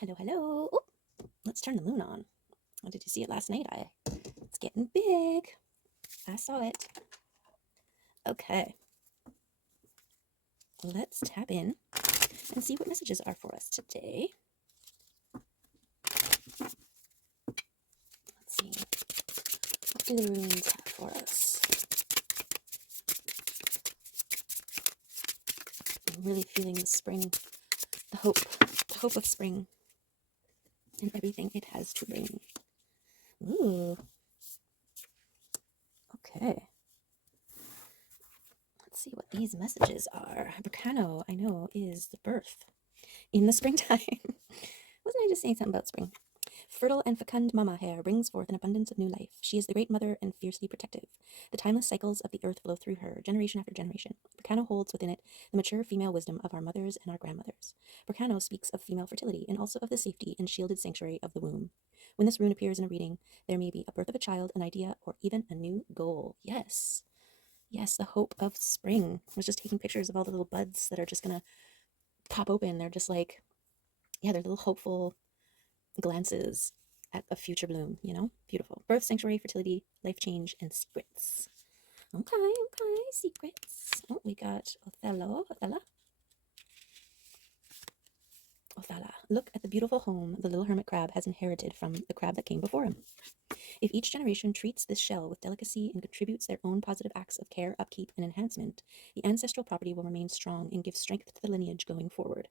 Hello, hello. Oh, let's turn the moon on. Oh, did you see it last night? It's getting big. I saw it. Okay, let's tap in and see what messages are for us today. Let's see. What do the runes have for us? I'm really feeling the spring, the hope of spring and everything it has to bring. Ooh. Okay. Let's see what these messages are. Bricano, I know, is the birth in the springtime. Wasn't I just saying something about spring? Fertile and fecund mama hair brings forth an abundance of new life. She is the great mother and fiercely protective. The timeless cycles of the earth flow through her, generation after generation. Bricano holds within it the mature female wisdom of our mothers and our grandmothers. Bricano speaks of female fertility and also of the safety and shielded sanctuary of the womb. When this rune appears in a reading, there may be a birth of a child, an idea, or even a new goal. Yes. Yes, the hope of spring. I was just taking pictures of all the little buds that are just gonna pop open. They're just like, yeah, they're little hopeful glances at a future bloom, Beautiful. Birth, sanctuary, fertility, life change, and secrets. Okay, secrets. Oh, we got Othala. Look at the beautiful home the little hermit crab has inherited from the crab that came before him. If each generation treats this shell with delicacy and contributes their own positive acts of care, upkeep, and enhancement, the ancestral property will remain strong and give strength to the lineage going forward.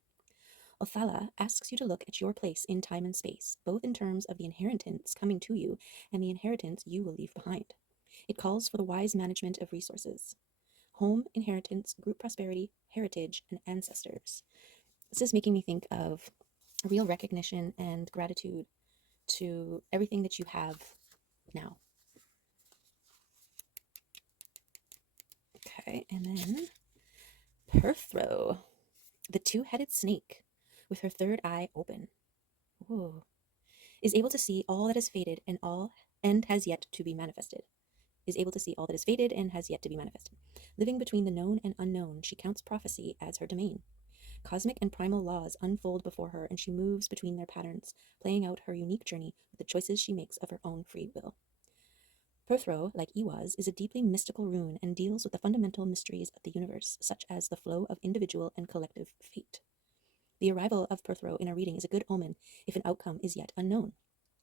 Othala asks you to look at your place in time and space, both in terms of the inheritance coming to you and the inheritance you will leave behind. It calls for the wise management of resources: home, inheritance, group prosperity, heritage, and ancestors. This is making me think of real recognition and gratitude to everything that you have now. Okay, and then Perthro, the two-headed snake with her third eye open. Ooh. Is able to see all that is faded and has yet to be manifested. Is able to see all that is faded and has yet to be manifested. Living between the known and unknown, she counts prophecy as her domain. Cosmic and primal laws unfold before her, and she moves between their patterns, playing out her unique journey with the choices she makes of her own free will. Perthro, like Iwaz, is a deeply mystical rune and deals with the fundamental mysteries of the universe, such as the flow of individual and collective fate. The arrival of Perthro in a reading is a good omen if an outcome is yet unknown.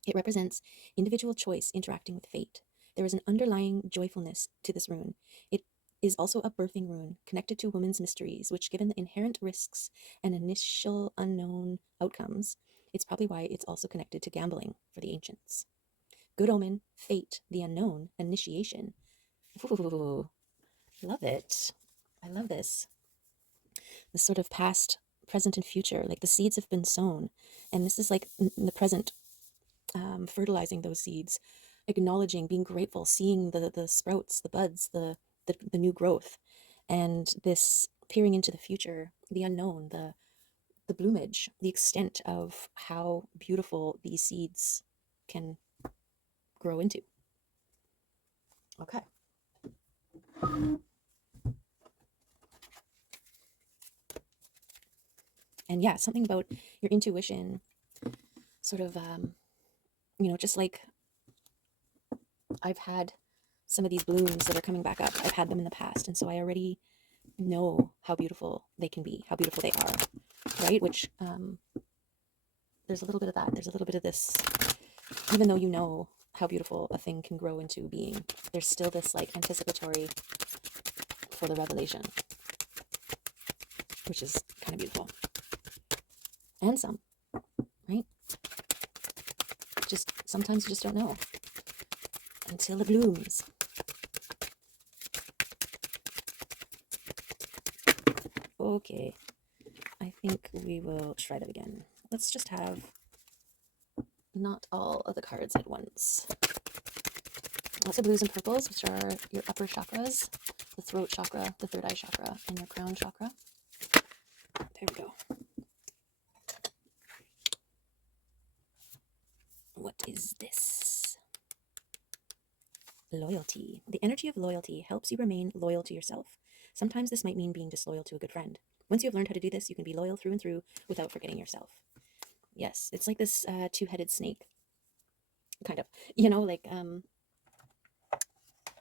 It represents individual choice interacting with fate. There is an underlying joyfulness to this rune. It is also a birthing rune connected to women's mysteries, which, given the inherent risks and initial unknown outcomes, it's probably why it's also connected to gambling for the ancients. Good omen, fate, the unknown, initiation. Ooh, love it. I love this. This sort of past, present, and future. Like the seeds have been sown, and this is like the present, fertilizing those seeds, acknowledging, being grateful, seeing the sprouts, the buds, the new growth, and this peering into the future, the unknown, the bloomage, the extent of how beautiful these seeds can grow into. Okay. And yeah, something about your intuition, sort of, just like I've had some of these blooms that are coming back up. I've had them in the past, and so I already know how beautiful they can be, how beautiful they are, right? Which there's a little bit of that. There's a little bit of this, even though you know how beautiful a thing can grow into being, there's still this like anticipatory for the revelation, which is kind of beautiful. And some, right? Just sometimes you just don't know until it blooms. Okay, I think we will try that again. Let's just have not all of the cards at once. Lots of blues and purples, which are your upper chakras, the throat chakra, the third eye chakra, and your crown chakra. There we go. What is this? Loyalty. The energy of loyalty helps you remain loyal to yourself. Sometimes this might mean being disloyal to a good friend. Once you have learned how to do this, you can be loyal through and through without forgetting yourself. Yes, it's like this two-headed snake, kind of. You know, like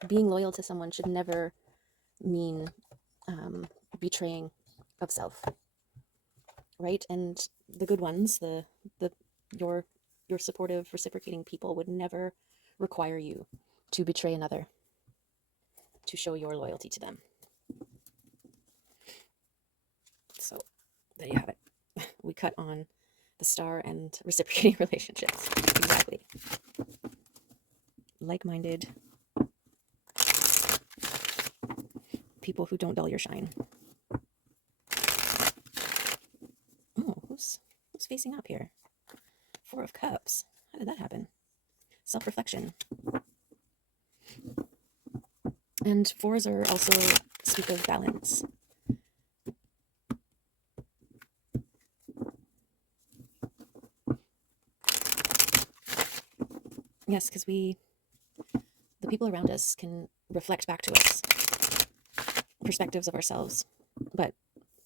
being loyal to someone should never mean betraying of self, right? And the good ones, the your your supportive, reciprocating people would never require you to betray another to show your loyalty to them. So there you have it. We cut on the star and reciprocating relationships. Exactly. Like-minded people who don't dull your shine. Oh, who's facing up here? Four of Cups. How did that happen? Self-reflection. And fours are also speak of balance. Yes, because the people around us can reflect back to us perspectives of ourselves. But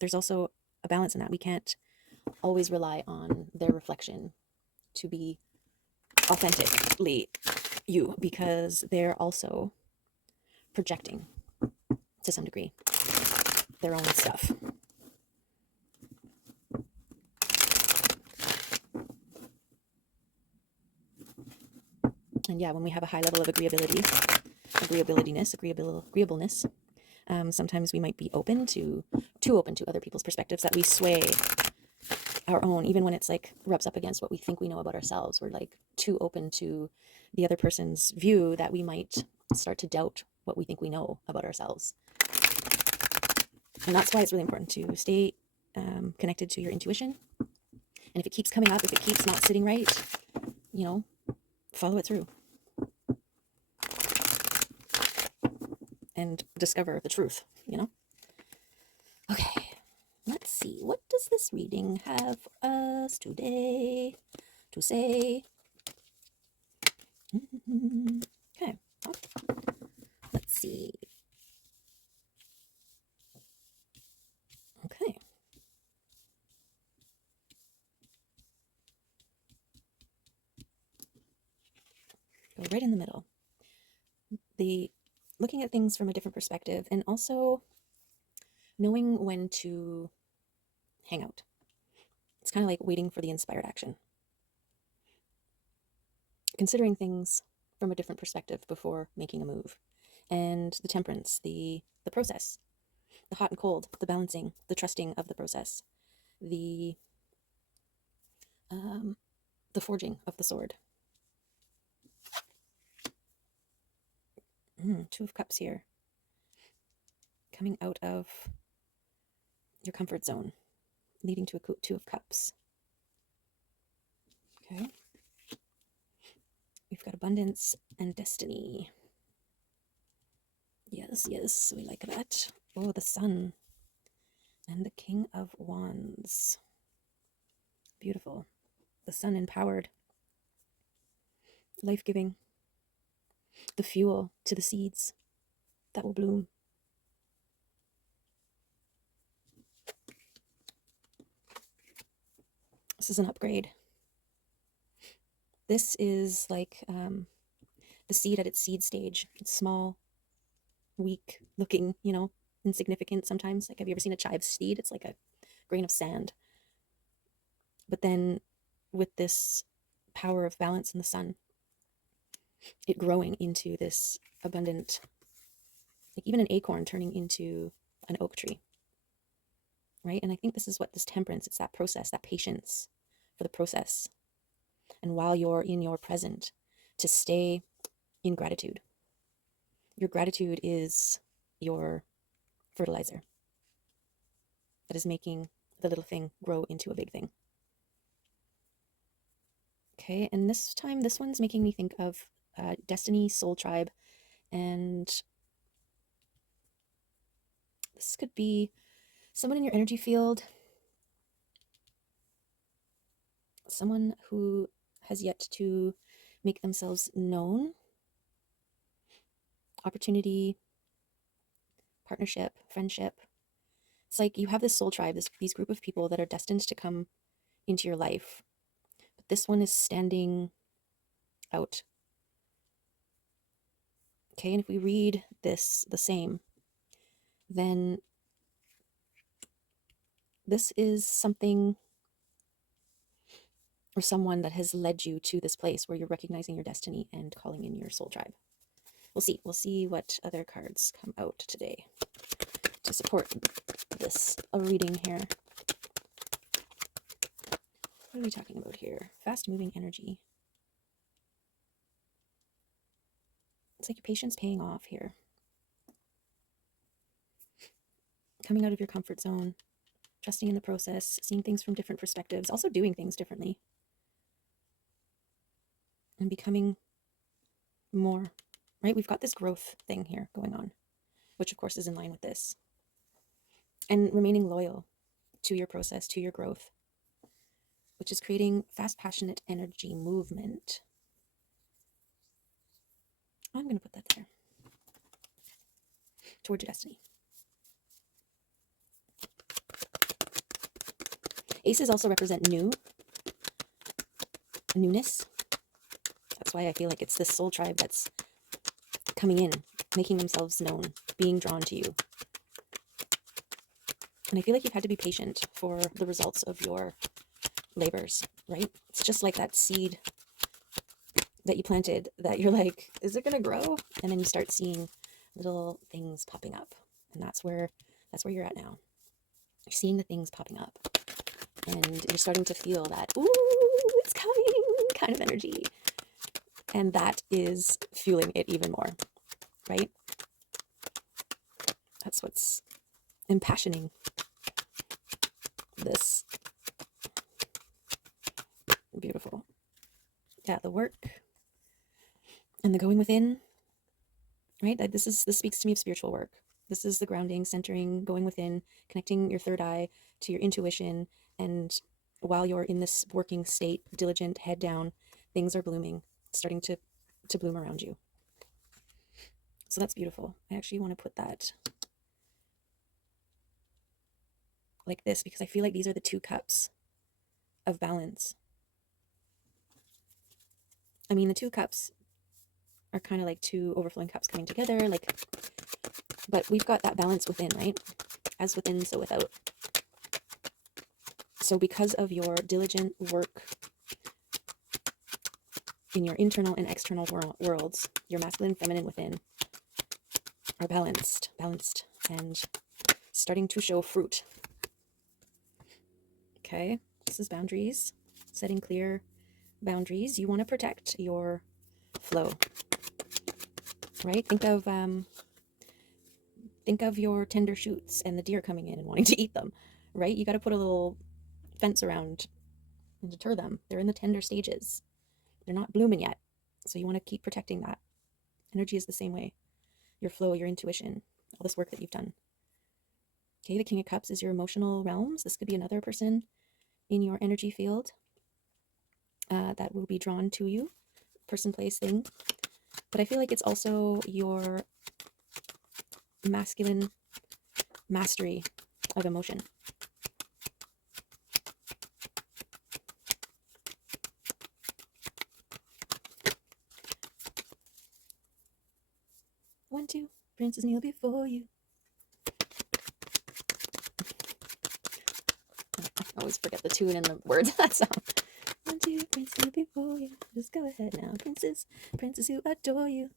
there's also a balance in that. We can't always rely on their reflection to be authentically you, because they're also projecting to some degree their own stuff. And yeah, when we have a high level of agreeableness, sometimes we might be too open to other people's perspectives, that we sway our own, even when it's like rubs up against what we think we know about ourselves. We're like too open to the other person's view that we might start to doubt what we think we know about ourselves. And that's why it's really important to stay connected to your intuition. And if it keeps coming up, if it keeps not sitting right, follow it through and discover the truth, Okay, let's see. What does this reading have us today to say? Okay, let's see. Okay. Go right in the middle. The looking at things from a different perspective, and also knowing when to hang out. It's kind of like waiting for the inspired action. Considering things from a different perspective before making a move. And the temperance, the process, the hot and cold, the balancing, the trusting of the process, the forging of the sword. Two of Cups here. Coming out of your comfort zone, leading to a Two of Cups. Okay. We've got abundance and destiny. Yes, we like that. Oh, the Sun and the King of Wands. Beautiful. The Sun empowered, life-giving, the fuel to the seeds that will bloom. This is an upgrade. This is like the seed at its seed stage. It's small, weak looking, insignificant sometimes. Like, have you ever seen a chive seed? It's like a grain of sand. But then with this power of balance in the Sun, it growing into this abundant, like even an acorn turning into an oak tree, right? And I think this is what this temperance, it's that process, that patience for the process. And while you're in your present, to stay in gratitude. Your gratitude is your fertilizer that is making the little thing grow into a big thing. Okay, and this time, this one's making me think of Destiny, Soul Tribe, and this could be someone in your energy field, someone who has yet to make themselves known, opportunity, partnership, friendship. It's like you have this soul tribe, these group of people that are destined to come into your life this one is standing out. Okay, and if we read this the same, then this is something or someone that has led you to this place where you're recognizing your destiny and calling in your soul tribe. We'll see. We'll see what other cards come out today to support this reading here. What are we talking about here? Fast-moving energy. It's like your patience paying off here. Coming out of your comfort zone, trusting in the process, seeing things from different perspectives, also doing things differently, and becoming more, right? We've got this growth thing here going on, which of course is in line with this. And remaining loyal to your process, to your growth, which is creating fast, passionate energy movement. I'm going to put that there. Towards your destiny. Aces also represent newness. That's why I feel like it's this soul tribe that's coming in, making themselves known, being drawn to you. And I feel like you've had to be patient for the results of your labors, right? It's just like that seed that you planted that you're like, is it going to grow? And then you start seeing little things popping up. And that's where you're at now. You're seeing the things popping up. And you're starting to feel that, ooh, it's coming kind of energy. And that is fueling it even more, right? That's what's impassioning this. Beautiful. Yeah, the work and the going within, right? Like this speaks to me of spiritual work. This is the grounding, centering, going within, connecting your third eye to your intuition. And while you're in this working state, diligent, head down, things are blooming, starting to bloom around you. So that's beautiful. I actually want to put that like this because I feel like these are the two cups of balance. I mean, the two cups are kind of like two overflowing cups coming together, like, but we've got that balance within, right? As within, so without. So because of your diligent work in your internal and external worlds, your masculine and feminine within are balanced, and starting to show fruit. Okay, this is boundaries, setting clear boundaries. You want to protect your flow, right? Think of your tender shoots and the deer coming in and wanting to eat them, right? You got to put a little fence around and deter them. They're in the tender stages. They're not blooming yet. So you want to keep protecting that. Energy is the same way. Your flow, your intuition, all this work that you've done. Okay, the King of Cups is your emotional realms. This could be another person in your energy field that will be drawn to you. Person, place, thing. But I feel like it's also your masculine mastery of emotion. One, two, princes kneel before you. I always forget the tune and the words of that song. One, two, princes kneel before you. Just go ahead now, princes who adore you.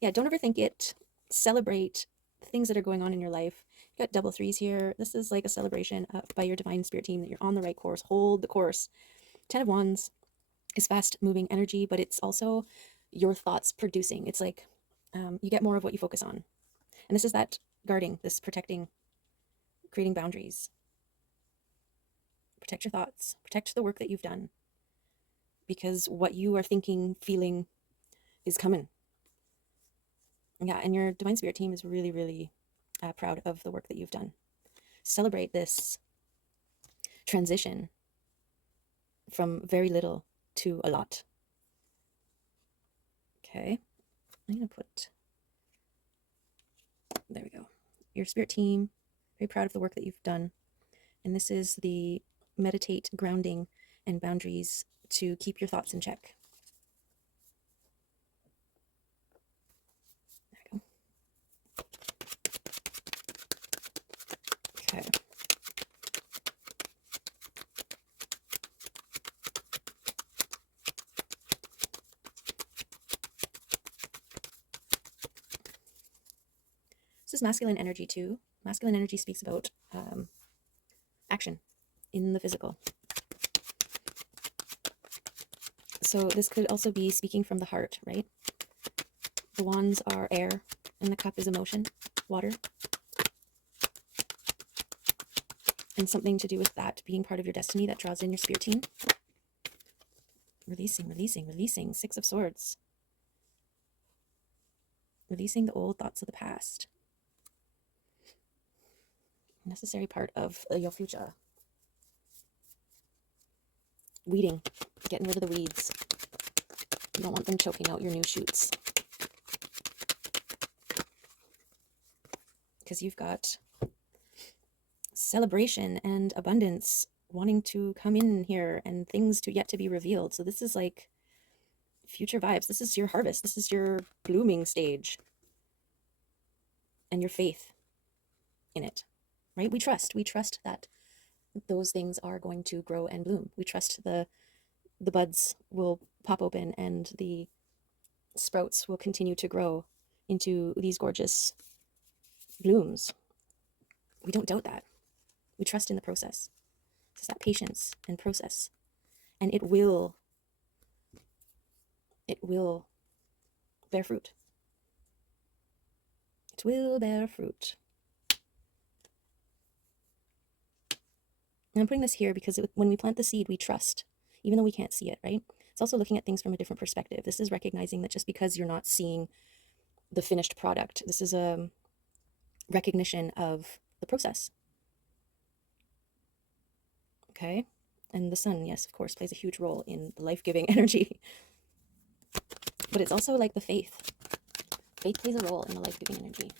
Yeah, don't overthink it. Celebrate the things that are going on in your life. You got double threes here. This is like a celebration by your divine spirit team that you're on the right course. Hold the course. 10 of Wands is fast moving energy, but it's also your thoughts producing. It's like you get more of what you focus on. And this is that guarding, this protecting, creating boundaries. Protect your thoughts, protect the work that you've done, because what you are thinking, feeling is coming. Yeah, and your divine spirit team is really, really proud of the work that you've done. Celebrate this transition from very little to a lot. Okay, I'm going to put, there we go. Your spirit team, very proud of the work that you've done. And this is the meditate, grounding, and boundaries to keep your thoughts in check. There we go. Okay. This is masculine energy too. Masculine energy speaks about action in the physical. So this could also be speaking from the heart, right? The wands are air, and the cup is emotion, water. And something to do with that being part of your destiny that draws in your spirit team. Releasing, releasing, releasing. 6 of Swords. Releasing the old thoughts of the past. Necessary part of your future. Weeding. Getting rid of the weeds. You don't want them choking out your new shoots. Because you've got celebration and abundance wanting to come in here and things to yet to be revealed. So this is like future vibes. This is your harvest. This is your blooming stage. And your faith in it, right? We trust that those things are going to grow and bloom. We trust the buds will pop open and the sprouts will continue to grow into these gorgeous blooms. We don't doubt that. We trust in the process. It's that patience and process. And it will bear fruit. It will bear fruit. And I'm putting this here because when we plant the seed, we trust, even though we can't see it, right? It's also looking at things from a different perspective. This is recognizing that just because you're not seeing the finished product, this is a recognition of the process. Okay? And the sun, yes, of course, plays a huge role in the life-giving energy. But it's also like the faith. Faith plays a role in the life-giving energy.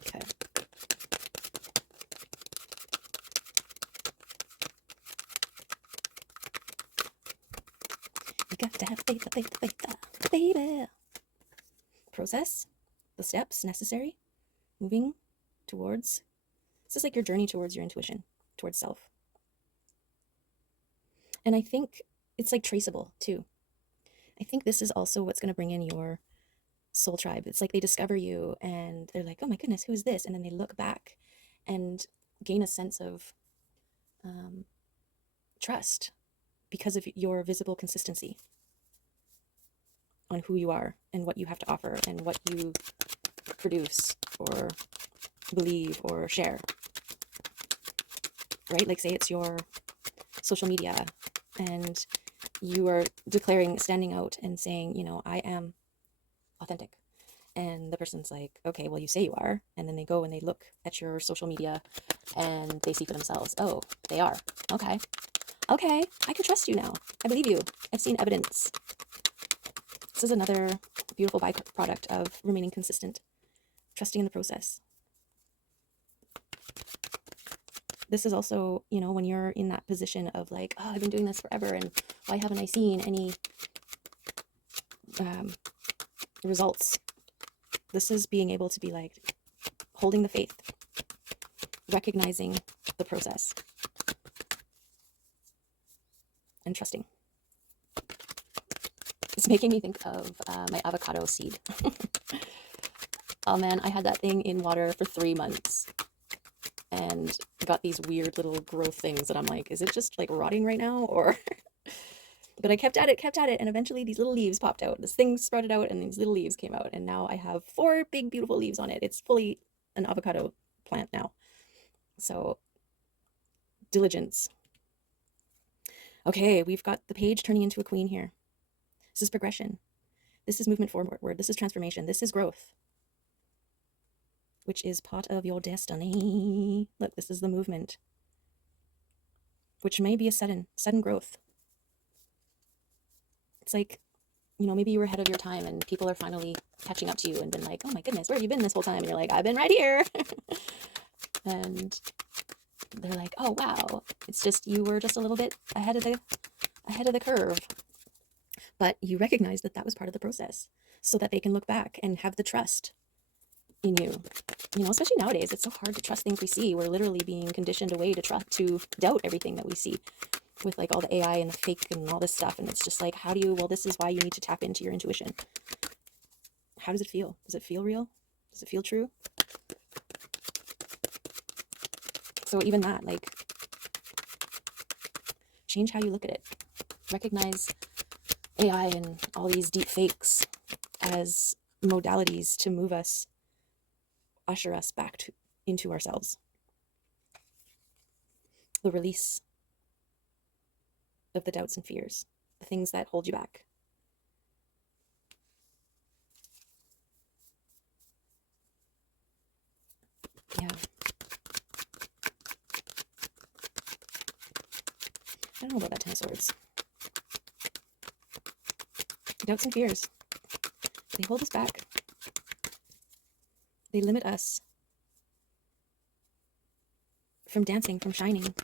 Okay. You got to have faith, baby. Process, the steps necessary, moving towards. This is like your journey towards your intuition, towards self. And I think it's like traceable too. I think this is also what's going to bring in your soul tribe. It's like they discover you and they're like, oh my goodness, who is this? And then they look back and gain a sense of trust because of your visible consistency on who you are and what you have to offer and what you produce or believe or share. Right? Like say it's your social media and you are declaring, standing out and saying, you know, I am authentic. And the person's like, okay, well, you say you are. And then they go and they look at your social media and they see for themselves, oh, they are. Okay, I can trust you now. I believe you. I've seen evidence. This is another beautiful byproduct of remaining consistent, trusting in the process. This is also, you know, when you're in that position of like, oh, I've been doing this forever and why haven't I seen any results? This is being able to be like holding the faith, recognizing the process, and trusting. It's making me think of my avocado seed. Oh man, I had that thing in water for 3 months and got these weird little growth things that I'm like, is it just like rotting right now? Or but I kept at it, and eventually these little leaves popped out. This thing sprouted out and these little leaves came out, and now I have 4 big beautiful leaves on it. It's fully an avocado plant now. So diligence. Okay, we've got the page turning into a queen here. This is progression. This is movement forward. This is transformation. This is growth, which is part of your destiny. Look, this is the movement, which may be a sudden growth. It's like maybe you were ahead of your time and people are finally catching up to you and been like, oh my goodness, where have you been this whole time? And you're like, I've been right here. And they're like, oh wow, it's just you were just a little bit ahead of the curve. But you recognize that was part of the process so that they can look back and have the trust in you. Especially nowadays, it's so hard to trust things we see. We're literally being conditioned away to doubt everything that we see with like all the AI and the fake and all this stuff. And it's just like, this is why you need to tap into your intuition. How does it feel? Does it feel real? Does it feel true? So even that, like, change how you look at it. Recognize AI and all these deep fakes as modalities to move us, usher us back into ourselves. The release of the doubts and fears, the things that hold you back. Yeah. I don't know about that 10 of Swords. Doubts and fears. They hold us back. They limit us from dancing, from shining.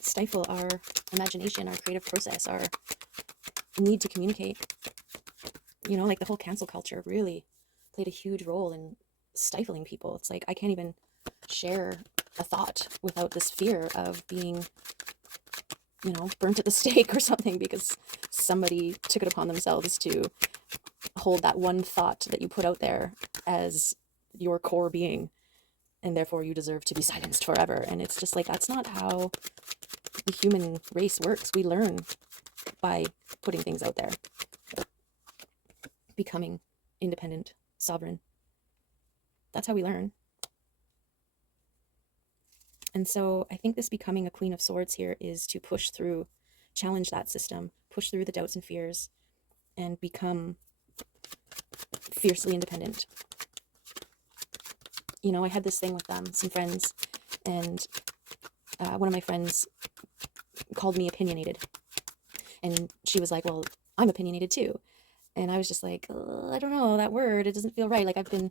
Stifle our imagination, our creative process, our need to communicate. Like the whole cancel culture really played a huge role in stifling people. It's like, I can't even share a thought without this fear of being, burnt at the stake or something because somebody took it upon themselves to hold that one thought that you put out there as your core being, and therefore you deserve to be silenced forever. And it's just like, that's not how the human race works. We learn by putting things out there, becoming independent, sovereign. That's how we learn. And so I think this becoming a Queen of Swords here is to push through, challenge that system, push through the doubts and fears, and become fiercely independent. I had this thing with some friends, and one of my friends called me opinionated. And she was like, well, I'm opinionated too. And I was just like, I don't know, that word, it doesn't feel right. Like, I've been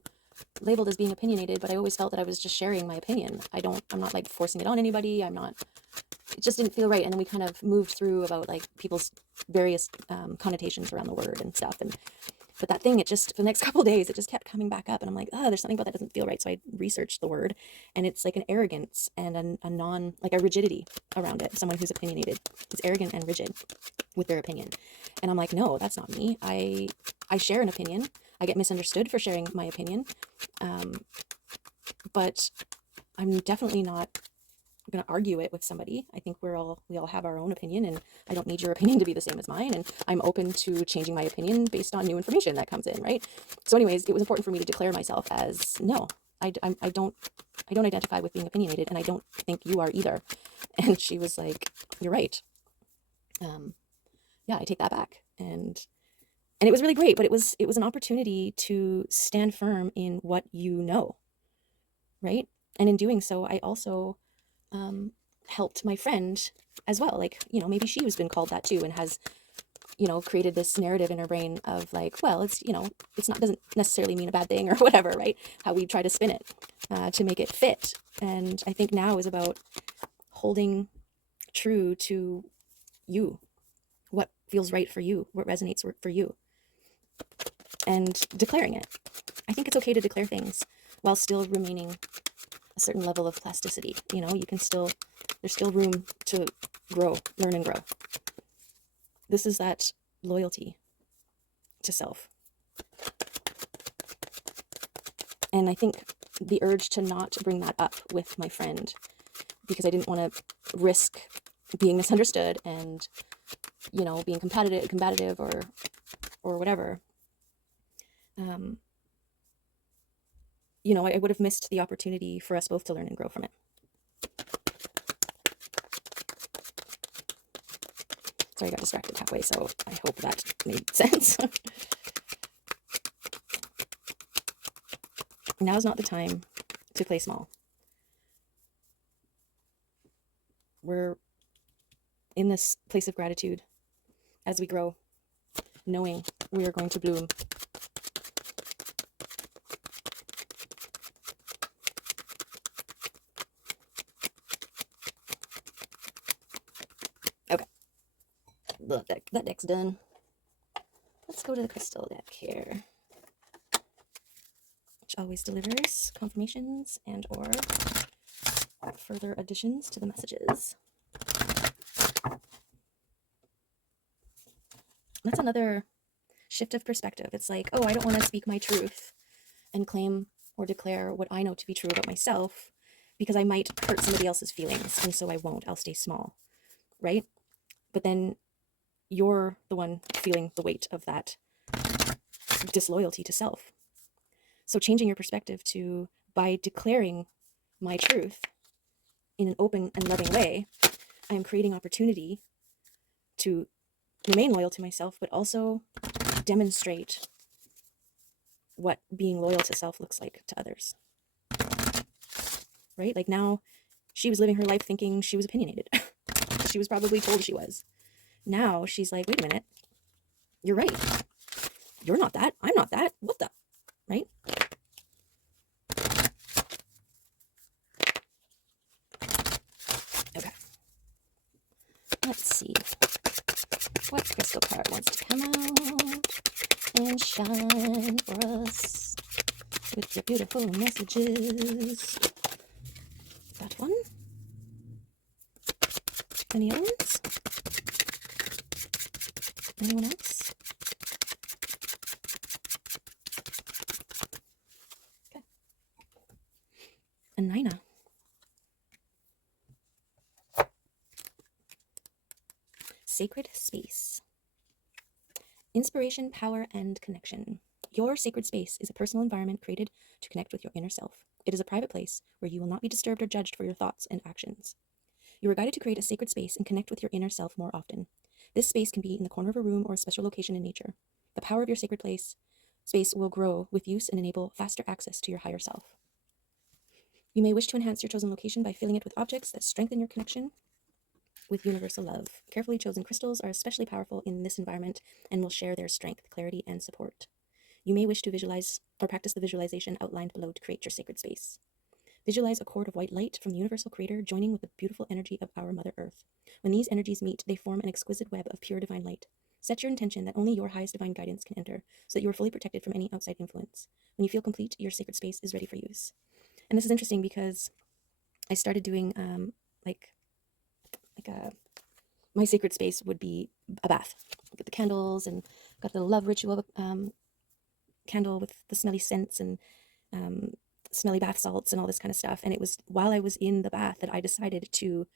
labeled as being opinionated, but I always felt that I was just sharing my opinion. I'm not like forcing it on anybody. It just didn't feel right. And then we kind of moved through about like people's various connotations around the word and stuff. But that thing, for the next couple of days, it just kept coming back up. And I'm like, there's something about that doesn't feel right. So I researched the word, and it's like an arrogance and a rigidity around it. Someone who's opinionated is arrogant and rigid with their opinion. And I'm like, no, that's not me. I share an opinion. I get misunderstood for sharing my opinion. But I'm definitely not going to argue it with somebody. I think we all have our own opinion, and I don't need your opinion to be the same as mine. And I'm open to changing my opinion based on new information that comes in, right? So anyways, it was important for me to declare myself as, no, I don't identify with being opinionated, and I don't think you are either. And she was like, you're right. Yeah, I take that back. And it was really great, but it was an opportunity to stand firm in what you know, right? And in doing so, I also helped my friend as well. Like, maybe she has been called that too, and has, created this narrative in her brain of like, well, it's, doesn't necessarily mean a bad thing or whatever, right? How we try to spin it to make it fit. And I think now is about holding true to you, what feels right for you, what resonates for you, and declaring it. I think it's okay to declare things while still remaining a certain level of plasticity. There's still room to grow, learn and grow. This is that loyalty to self. And I think the urge to not bring that up with my friend, because I didn't want to risk being misunderstood and, being combative or whatever. I would have missed the opportunity for us both to learn and grow from it. Sorry, I got distracted halfway, so I hope that made sense. Now's not the time to play small. We're in this place of gratitude as we grow, knowing we are going to bloom. Okay, that deck's done. Let's go to the crystal deck here, which always delivers confirmations and or further additions to the messages. That's another shift of perspective. It's like, oh, I don't want to speak my truth and claim or declare what I know to be true about myself because I might hurt somebody else's feelings, and so I won't. I'll stay small, right? But then you're the one feeling the weight of that disloyalty to self. So changing your perspective to, by declaring my truth in an open and loving way, I am creating opportunity to remain loyal to myself, but also demonstrate what being loyal to self looks like to others. Right? Like now, she was living her life thinking she was opinionated. She was probably told she was. Now she's like, wait a minute, you're right. You're not that. I'm not that. What the? Right? Okay. Let's see. What crystal card wants to come out and shine for us with your beautiful messages? That one? Any other ones? Anyone else? Okay. And Nina. Sacred space. Inspiration, power, and connection. Your sacred space is a personal environment created to connect with your inner self. It is a private place where you will not be disturbed or judged for your thoughts and actions. You are guided to create a sacred space and connect with your inner self more often. This space can be in the corner of a room or a special location in nature. The power of your sacred space will grow with use and enable faster access to your higher self. You may wish to enhance your chosen location by filling it with objects that strengthen your connection with universal love. Carefully chosen crystals are especially powerful in this environment and will share their strength, clarity, and support. You may wish to visualize or practice the visualization outlined below to create your sacred space. Visualize a cord of white light from the universal creator joining with the beautiful energy of our Mother Earth. When these energies meet, they form an exquisite web of pure divine light. Set your intention that only your highest divine guidance can enter, so that you are fully protected from any outside influence. When you feel complete, your sacred space is ready for use. And this is interesting because I started doing my sacred space would be a bath. Get the candles and got the love ritual candle with the smelly scents and smelly bath salts and all this kind of stuff. And it was while I was in the bath that I decided to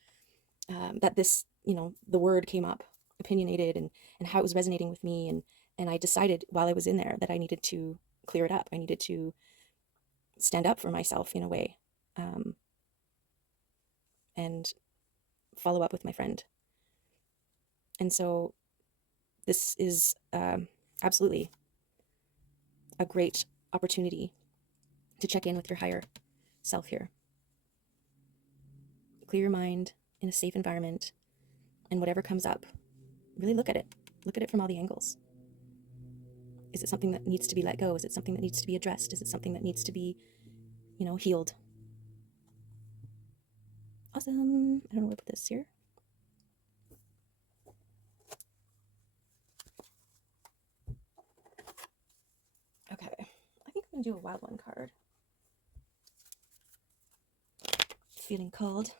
that this, the word came up, opinionated, and how it was resonating with me, and I decided while I was in there that I needed to clear it up. I needed to stand up for myself in a way, and follow up with my friend. And so this is absolutely a great opportunity to check in with your higher self here. Clear your mind in a safe environment, and whatever comes up, really look at it. Look at it from all the angles. Is it something that needs to be let go? Is it something that needs to be addressed? Is it something that needs to be, healed? Awesome. I don't know where to put this here. Okay. I think I'm going to do a wild one card. Feeling called.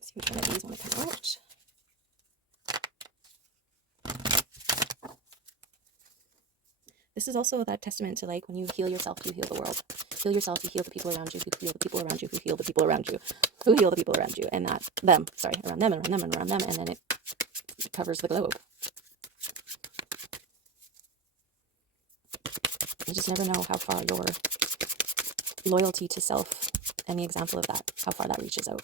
See which one of these want to come out. This is also that testament to, like, when you heal yourself, you heal the world. Heal yourself, you heal the people around you, who heal the people around you, who heal the people around you, who heal the people around you, and that, around them, and around them, and around them, and then it covers the globe. You just never know how far your loyalty to self and the example of that, how far that reaches out.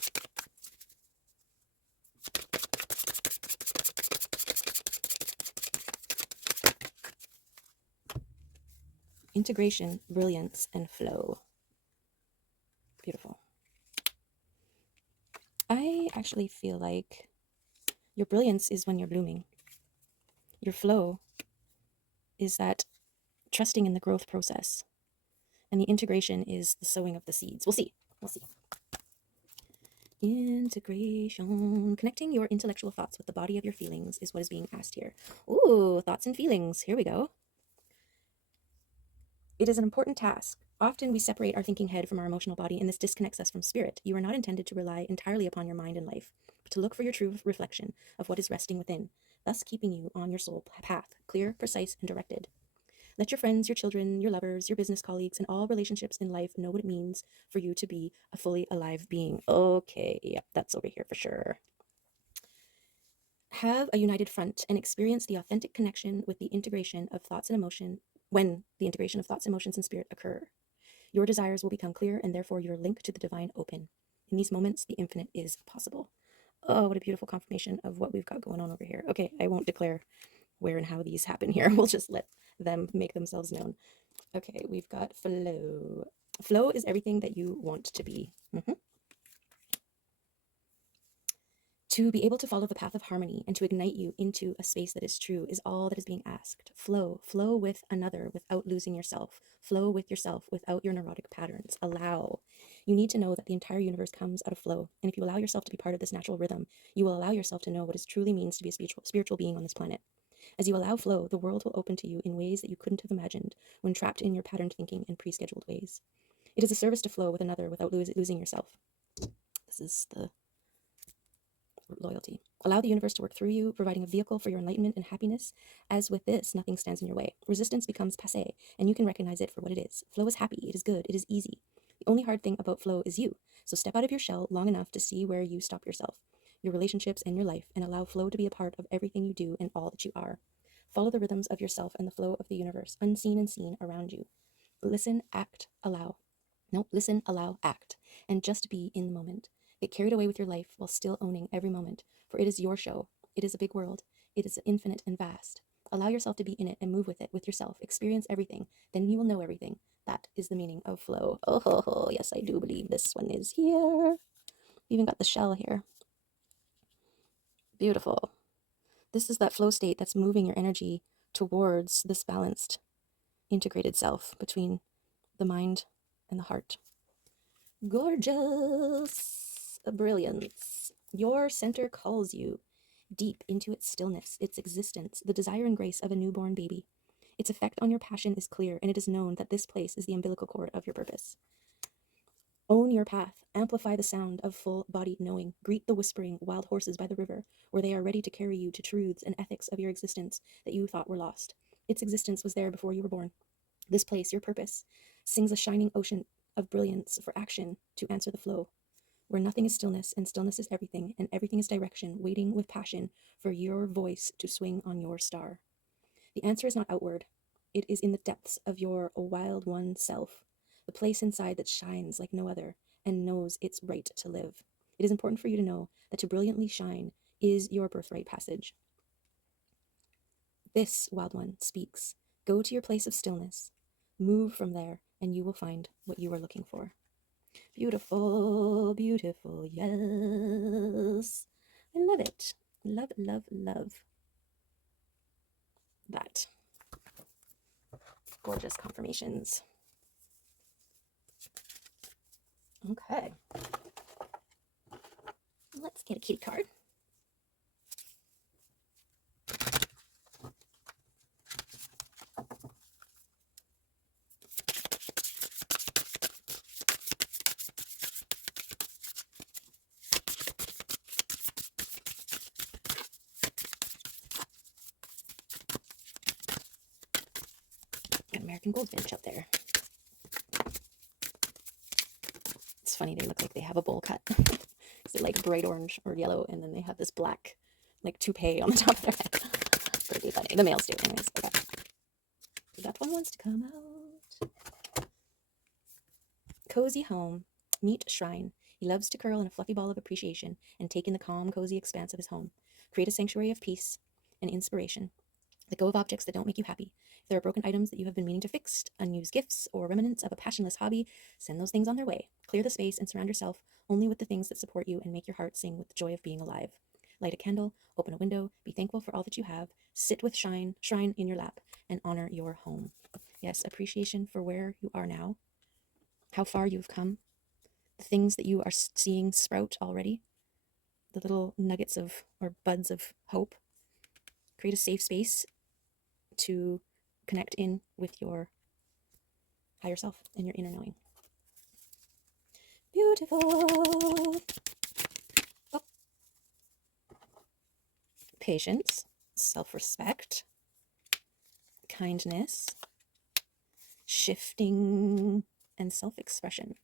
Integration, brilliance, and flow. Beautiful. I actually feel like your brilliance is when you're blooming. Your flow is that trusting in the growth process. And the integration is the sowing of the seeds. We'll see. We'll see. Integration. Connecting your intellectual thoughts with the body of your feelings is what is being asked here. Ooh, thoughts and feelings. Here we go. It is an important task. Often we separate our thinking head from our emotional body, and this disconnects us from spirit. You are not intended to rely entirely upon your mind and life, but to look for your true reflection of what is resting within, thus keeping you on your soul path, clear, precise, and directed. Let your friends, your children, your lovers, your business colleagues, and all relationships in life know what it means for you to be a fully alive being. Okay, yep, that's over here for sure. Have a united front and experience the authentic connection with the integration of thoughts and emotion when the integration of thoughts, emotions, and spirit occur. Your desires will become clear and therefore your link to the divine open. In these moments, the infinite is possible. Oh, what a beautiful confirmation of what we've got going on over here. Okay, I won't declare where and how these happen here. We'll just let them make themselves known. Okay, we've got flow. Flow is everything that you want to be. To be able to follow the path of harmony and to ignite you into a space that is true is all that is being asked. Flow. Flow with another without losing yourself. Flow with yourself without your neurotic patterns. Allow. You need to know that the entire universe comes out of flow. And if you allow yourself to be part of this natural rhythm, you will allow yourself to know what it truly means to be a spiritual being on this planet. As you allow flow, the world will open to you in ways that you couldn't have imagined when trapped in your patterned thinking and pre-scheduled ways. It is a service to flow with another without losing yourself. This is the loyalty. Allow the universe to work through you, providing a vehicle for your enlightenment and happiness. As with this, nothing stands in your way. Resistance becomes passé, and you can recognize it for what it is. Flow is happy, it is good, it is easy. The only hard thing about flow is you. So step out of your shell long enough to see where you stop yourself, your relationships, and your life, and allow flow to be a part of everything you do and all that you are. Follow the rhythms of yourself and the flow of the universe, unseen and seen around you. Listen, act, allow. No, listen, allow, act, and just be in the moment. Get carried away with your life while still owning every moment, for it is your show. It is a big world. It is infinite and vast. Allow yourself to be in it and move with it, with yourself. Experience everything. Then you will know everything. That is the meaning of flow. Oh, yes, I do believe this one is here. Even got the shell here. Beautiful. This is that flow state that's moving your energy towards this balanced, integrated self between the mind and the heart. Gorgeous brilliance. Your center calls you deep into its stillness, its existence, the desire and grace of a newborn baby. Its effect on your passion is clear, and it is known that this place is the umbilical cord of your purpose. Own your path. Amplify the sound of full-bodied knowing. Greet the whispering wild horses by the river, where they are ready to carry you to truths and ethics of your existence that you thought were lost. Its existence was there before you were born. This place, your purpose, sings a shining ocean of brilliance for action to answer the flow, where nothing is stillness and stillness is everything, and everything is direction, waiting with passion for your voice to swing on your star. The answer is not outward. It is in the depths of your wild one self, the place inside that shines like no other and knows its right to live. It is important for you to know that to brilliantly shine is your birthright passage. This, wild one, speaks. Go to your place of stillness. Move from there, and you will find what you are looking for. Beautiful, beautiful, yes. I love it. Love, love, love that. Gorgeous confirmations. Okay. Let's get a kitty card. Got American Goldfinch up there. It's funny, they look like they have a bowl cut. They're like bright orange or yellow, and then they have this black, like toupee on the top of their head. Pretty funny. The males do, anyways. Okay. That one wants to come out. Cozy home. Meet shrine. He loves to curl in a fluffy ball of appreciation and take in the calm, cozy expanse of his home. Create a sanctuary of peace and inspiration. Let go of objects that don't make you happy. If there are broken items that you have been meaning to fix, unused gifts, or remnants of a passionless hobby, send those things on their way. Clear the space and surround yourself only with the things that support you and make your heart sing with the joy of being alive. Light a candle, open a window, be thankful for all that you have, sit with shrine in your lap, and honor your home. Yes, appreciation for where you are now, how far you've come, the things that you are seeing sprout already, the little nuggets of or buds of hope. Create a safe space to connect in with your higher self and your inner knowing. Beautiful. Oh. Patience, self-respect, kindness, shifting, and self-expression.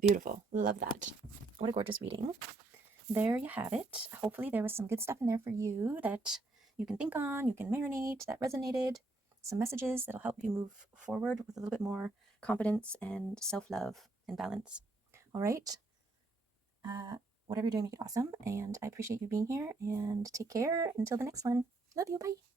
Beautiful. Love that. What a gorgeous reading. There you have it. Hopefully there was some good stuff in there for you that you can think on, you can marinate, that resonated, some messages that'll help you move forward with a little bit more confidence and self-love and balance. All right. Whatever you're doing, make it awesome. And I appreciate you being here, and take care until the next one. Love you. Bye.